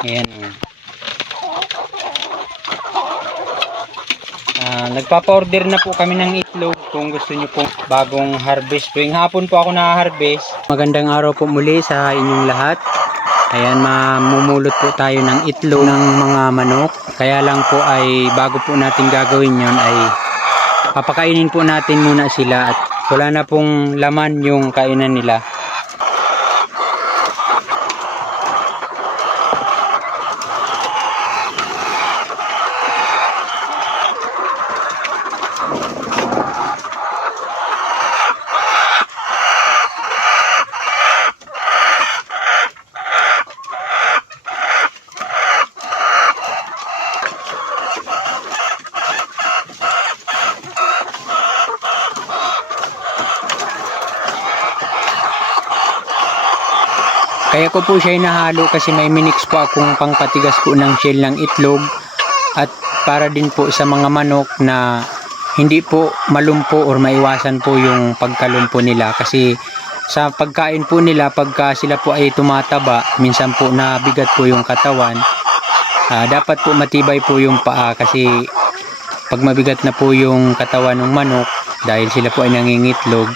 Ayan. Nagpapa-order na po kami ng itlog kung gusto nyo pong bagong harvest. Tuwing hapon po ako na-harvest. Magandang araw po muli sa inyong lahat. Ayan, mamumulot po tayo ng itlog ng mga manok. Kaya lang po ay bago po natin gagawin yon ay papakainin po natin muna sila at wala na pong laman yung kainan nila. Kaya ko po siya inahalo kasi may minix po akong pangpatigas po ng shell ng itlog at para din po sa mga manok na hindi po malumpo or maiwasan po yung pagkalumpo nila kasi sa pagkain po nila pagka sila po ay tumataba minsan po nabigat po yung katawan, dapat po matibay po yung paa kasi pag mabigat na po yung katawan ng manok dahil sila po ay nangingitlog,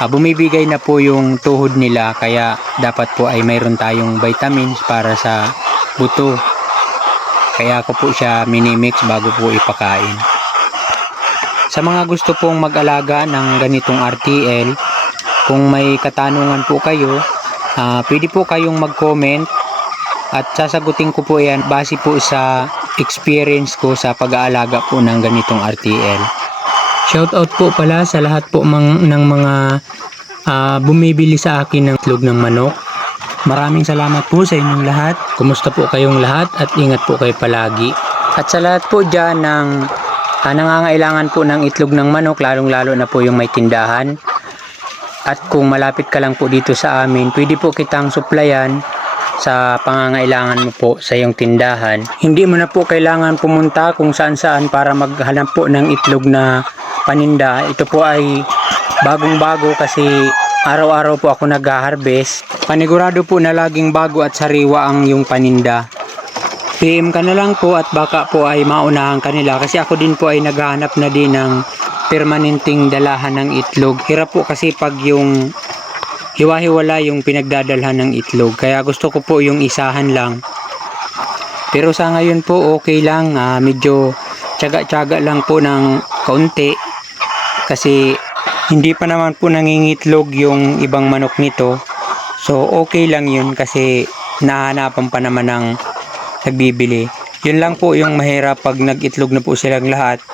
bumibigay na po yung tuhod nila kaya dapat po ay mayroon tayong vitamins para sa buto. Kaya ako po siya minimix bago po ipakain. Sa mga gusto pong mag-alaga ng ganitong RTL, kung may katanungan po kayo, pwede po kayong mag-comment at sasagutin ko po yan base po sa experience ko sa pag-aalaga po ng ganitong RTL. Shoutout po pala sa lahat po ng mga bumibili sa akin ng itlog ng manok. Maraming salamat po sa inyong lahat. Kumusta po kayong lahat at ingat po kayo palagi. At sa lahat po dyan ng nangangailangan po ng itlog ng manok, lalong lalo na po yung may tindahan. At kung malapit ka lang po dito sa amin, pwede po kitang supplyan sa pangangailangan mo po sa iyong tindahan. Hindi mo na po kailangan pumunta kung saan saan para maghanap po ng itlog na paninda. Ito po ay bagong-bago kasi araw-araw po ako nag-harvest. Panigurado po na laging bago at sariwa ang yung paninda. PM ka na lang po at baka po ay maunahan kanila kasi ako din po ay naghahanap na din ng permanenteng dalahan ng itlog. Hirap po kasi pag yung hiwa-hiwala yung pinagdadalhan ng itlog. Kaya gusto ko po yung isahan lang. Pero sa ngayon po okay lang. Medyo tiyaga-tiyaga lang po ng kaunti. Kasi hindi pa naman po nangingitlog yung ibang manok nito. So okay lang yun kasi nahanapan pa naman ng nagbibili. Yun lang po yung mahirap pag nag-itlog na po silang lahat.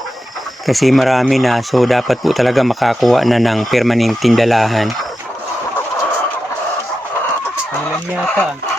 Kasi marami na. So dapat po talaga makakuha na ng permanenteng dalahan. Ilan yata?